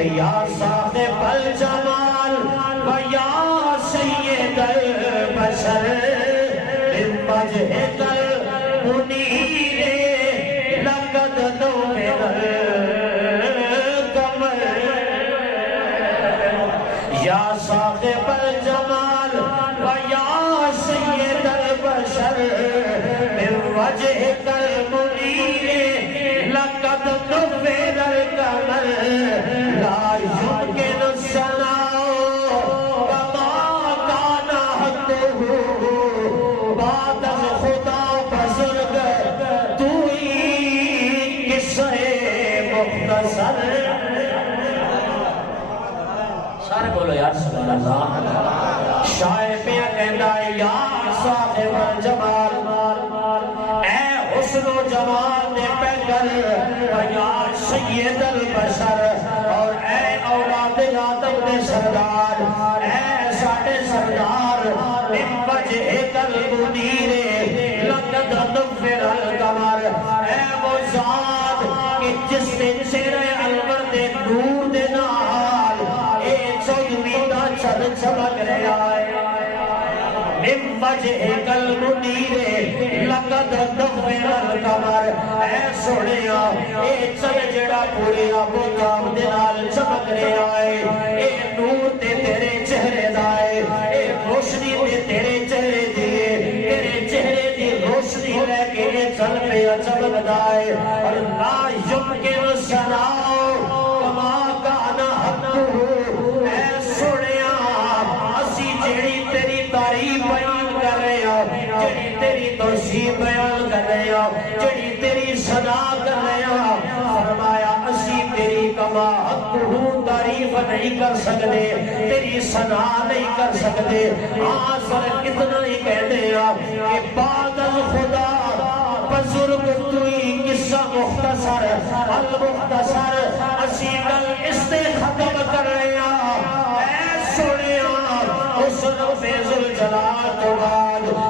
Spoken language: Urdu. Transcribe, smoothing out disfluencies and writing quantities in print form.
یا صاحب الجمال و یا سید البشر من وجهک المنیر لقد نور القمر یا صاحب الجمال و یا سید البشر من وجهک المنیر لقد نور القمر لا يمكن الثناء كما كان حقه بعد خدا بزرگ تو ہی قصہ مختصر سارے بولو یا سبحان اللہ شاعر پہ کہندا ہے یا صاحب الجمال اے حسن و جمال دے پیکر یا سید البشر اور اے اولاد آدم دے سردار اے ساڑھے سردار من وجہک المنیر لقد نور القمر اے وہ ذات کہ جس نے چہرے انور دے نور دے نال اے چودھویں دا چل چمک رہا ہے من وجہک المنیر لقد نور القمر اے سوڑیا اے چل جڑا پورے آب و تاب دے نال چمک رہا ہے اے نور تے تیرے چہرے دائے اے روشنی تے تیرے چہرے دیئے تیرے چہرے دی روشنی لے کے اے چل پہ چمک دائے اور لا یمکن ثناء کما کان حقہ اے سوڑیا اسی جڑی تیری تعریف بیان کر رہے ہو جڑی تیری توصیف بیان کر رہے ہو جڑی تیری صدا کر رہے ہو فرمایا اسی تیری کما حقہ تعریف نہیں کر سکتے تیری صدا نہیں کر سکتے آسر کتنا ہی کہتے ہیں کہ بعد خدا بزرگ توی قصہ مختصر المختصر اسی گل استے ختم کر رہے ہیں اے سوڑے حسن فیض الجلال تو بعد